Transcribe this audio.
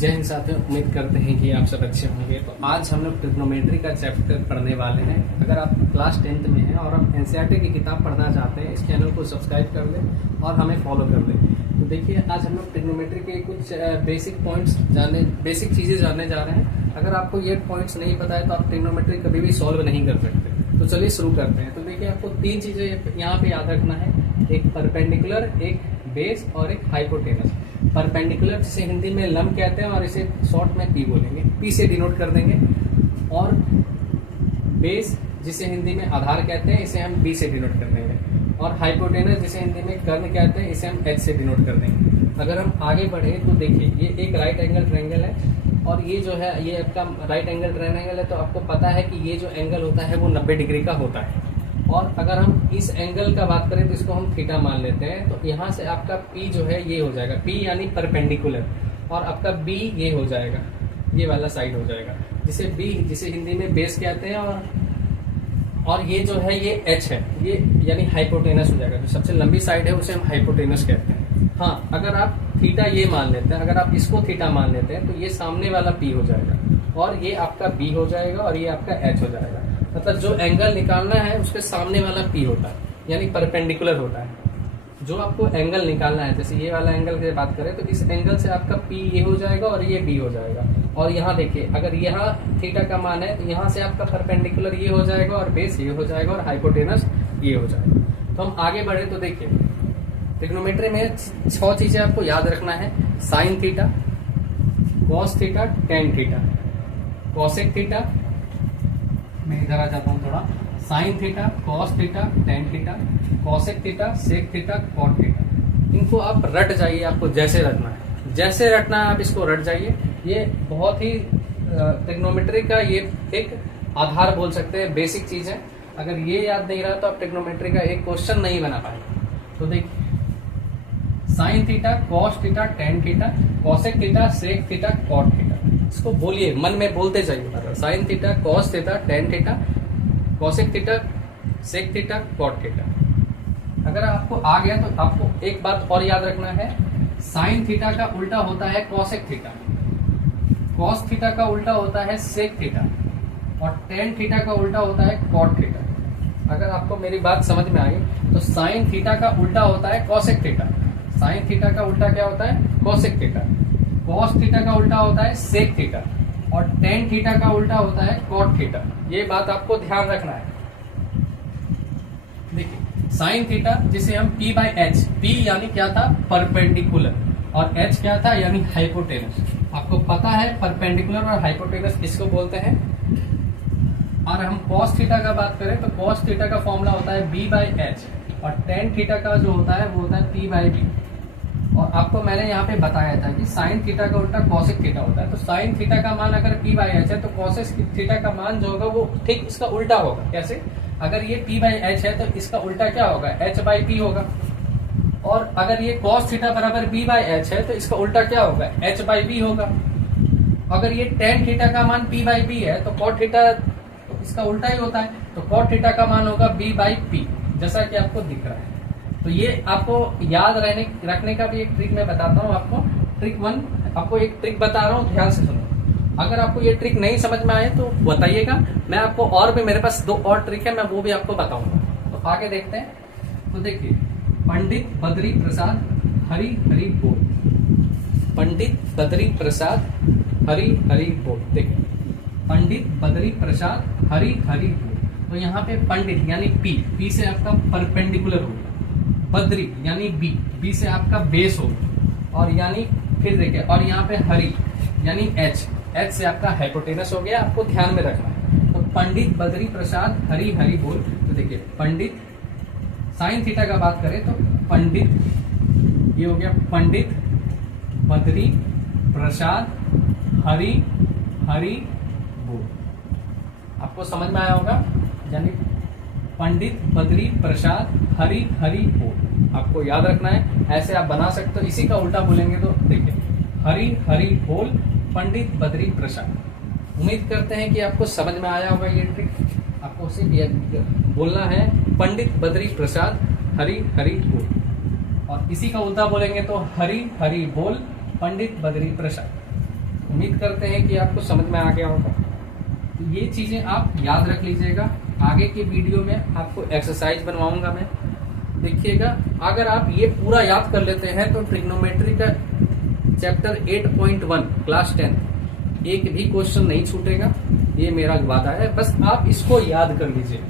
जय हिंद साथियों, उम्मीद करते हैं कि आप सब अच्छे होंगे। तो आज हम लोग ट्रिग्नोमेट्री का चैप्टर पढ़ने वाले हैं। अगर आप क्लास 10th में हैं और आप एनसीईआरटी की किताब पढ़ना चाहते हैं, इस चैनल को सब्सक्राइब कर लें और हमें फॉलो कर लें। तो देखिए, आज हम लोग ट्रिग्नोमेट्री के कुछ बेसिक चीज़ें जानने जा रहे हैं। अगर आपको ये पॉइंट्स नहीं पता है तो आप ट्रिग्नोमेट्री कभी भी सॉल्व नहीं कर सकते। तो चलिए शुरू करते हैं। तो देखिए, आपको तीन चीज़ें यहाँ पे याद रखना है, एक परपेंडिकुलर, एक बेस और एक हाइपोटेनस। परपेंडिकुलर जिसे हिंदी में लंब कहते हैं और इसे शॉर्ट में पी बोलेंगे, पी से डिनोट कर देंगे। और बेस जिसे हिंदी में आधार कहते हैं, इसे हम बी से डिनोट कर देंगे। और हाइपोटेनस जिसे हिंदी में कर्ण कहते हैं, इसे हम एच से डिनोट कर देंगे। अगर हम आगे बढ़े तो देखिए, ये एक राइट एंगल ट्रायंगल है और ये जो है ये आपका राइट एंगल ट्रायंगल है। तो आपको पता है कि ये जो एंगल होता है वो 90 डिग्री का होता है। और अगर हम इस एंगल का बात करें तो इसको हम थीटा मान लेते हैं। तो यहाँ से आपका P जो है ये हो जाएगा, P यानी परपेंडिकुलर, और आपका B ये हो जाएगा, ये वाला साइड हो जाएगा, जिसे B जिसे हिंदी में बेस कहते हैं। और ये जो है ये H है, ये यानी हाइपोटेनस हो जाएगा। जो सबसे लंबी साइड है उसे हम हाइपोटेनस कहते हैं। हाँ, अगर आप थीटा ये मान लेते हैं, अगर आप इसको थीटा मान लेते हैं तो ये सामने वाला P हो जाएगा और ये आपका B हो जाएगा और ये आपका H हो जाएगा। मतलब जो एंगल निकालना है उसके सामने वाला P होता है, यानी परपेंडिकुलर होता है। जो आपको एंगल निकालना है, जैसे ये वाला एंगल की बात करें तो इस एंगल से आपका P ये हो जाएगा और ये B हो जाएगा। और यहाँ देखिए, अगर यहाँ थीटा का मान है तो यहाँ से आपका परपेंडिकुलर ये हो जाएगा और बेस ये हो जाएगा और हाइपोटेनस ये हो जाएगा। तो हम आगे बढ़े तो देखिए, ट्रिग्नोमेट्री में 6 चीजें आपको याद रखना है। Sine theta, cos theta, tan theta, cosec theta, मैं इधर आ जाता हूँ थोड़ा, sine theta, cos theta, tan theta, cosec theta, sec theta, cot theta. इनको आप रट जाइए, आपको जैसे रटना है, जैसे रटना है आप इसको रट जाइए। ये बहुत ही ट्रिग्नोमेट्री का ये एक आधार बोल सकते हैं, बेसिक चीज है। अगर ये याद नहीं रहा तो आप ट्रिग्नोमेट्री का एक क्वेश्चन नहीं बना पाएंगे। तो देखिए, sine theta, cos theta, tan theta, cosec theta, sec theta, cot theta. इसको बोलिए, मन में बोलते जाइए। Sine theta, cos theta, tan theta, cosec theta, sec theta, cot theta. अगर आपको आ गया तो आपको एक बात और याद रखना है, साइन थीटा का उल्टा होता है कॉसेक थीटा, कॉस थीटा का उल्टा होता है सेक थीटा और टेन थीटा का उल्टा होता है कॉट थीटा। अगर आपको मेरी बात समझ में आई तो साइन थीटा का उल्टा होता है कॉसेक थीटा, साइन थीटा का उल्टा क्या होता है कॉसेक थीटा, कॉस थीटा का उल्टा होता है सेक थीटा और टेन थीटा का उल्टा होता है कॉट थीटा। ये बात आपको ध्यान रखना है। देखिए, साइन थीटा जिसे हम P बाई एच, P यानी क्या था परपेंडिकुलर और H क्या था यानी हाइपोटेनस। आपको पता है परपेंडिकुलर और हाइपोटेनस किसको बोलते हैं। और हम कॉस थीटा का बात करें तो कॉस थीटा का फॉर्मूला होता है B बाई एच और टेन थीटा का जो होता है वो होता है P बाई B। और आपको मैंने यहाँ पे बताया था कि साइन थीटा का उल्टा कॉसेक थीटा होता है। तो साइन थीटा का मान अगर P बाई एच है तो कॉसेक थीटा का मान जो होगा वो ठीक इसका उल्टा होगा। कैसे? अगर ये P बाई एच है तो इसका उल्टा क्या होगा, H बाई P होगा। और अगर ये कॉस थीटा बराबर B बाई एच है तो इसका उल्टा क्या होगा, H बाई B होगा। अगर ये टेन थीटा का मान P बाई B है तो कॉट थीटा तो इसका उल्टा ही होता है। तो कॉट थीटा का मान होगा B बाई P, जैसा कि आपको दिख रहा है। तो ये आपको याद रखने का भी एक ट्रिक मैं बताता हूँ आपको। ट्रिक 1 आपको एक ट्रिक बता रहा हूँ, ध्यान से सुनो। अगर आपको ये ट्रिक नहीं समझ में आए तो बताइएगा, मैं आपको और भी, मेरे पास 2 और ट्रिक है, मैं वो भी आपको बताऊंगा। तो आगे देखते हैं। तो देखिए, पंडित बद्री प्रसाद हरि हरि बोल, पंडित बद्री प्रसाद हरि हरि बोल। देखिए, पंडित बद्री प्रसाद हरि हरि बोल। तो यहाँ पे पंडित यानी P से आपका परपेंडिकुलर होगा, बद्री यानी B से आपका बेस होगा, और यानी फिर देखिए, और यहाँ पे हरि यानी H से आपका हाइपोटेनस हो गया। आपको ध्यान में रखना है। तो पंडित बद्री प्रसाद हरि हरि बोल। तो देखिए, पंडित साइन थीटा का बात करें तो पंडित ये हो गया, पंडित बद्री प्रसाद हरि हरि बोल। आपको समझ में आया होगा, यानी पंडित बद्री प्रसाद हरि हरि बोल। आपको याद रखना है, ऐसे आप बना सकते हो। इसी का उल्टा बोलेंगे तो देखिए, हरि हरि बोल पंडित बद्री प्रसाद। उम्मीद करते हैं कि आपको समझ में आया होगा ये ट्रिक। आपको सिर्फ बोलना है पंडित बद्री प्रसाद हरि हरि बोल, और इसी का उल्टा बोलेंगे तो हरि हरि बोल पंडित बद्री प्रसाद। उम्मीद करते हैं कि आपको समझ में आ गया होगा। तो ये चीजें आप याद रख लीजिएगा। आगे के वीडियो में आपको एक्सरसाइज बनवाऊंगा मैं, देखिएगा। अगर आप ये पूरा याद कर लेते हैं तो ट्रिग्नोमेट्री का चैप्टर 8.1 क्लास 10 एक भी क्वेश्चन नहीं छूटेगा, ये मेरा वादा है। बस आप इसको याद कर लीजिए।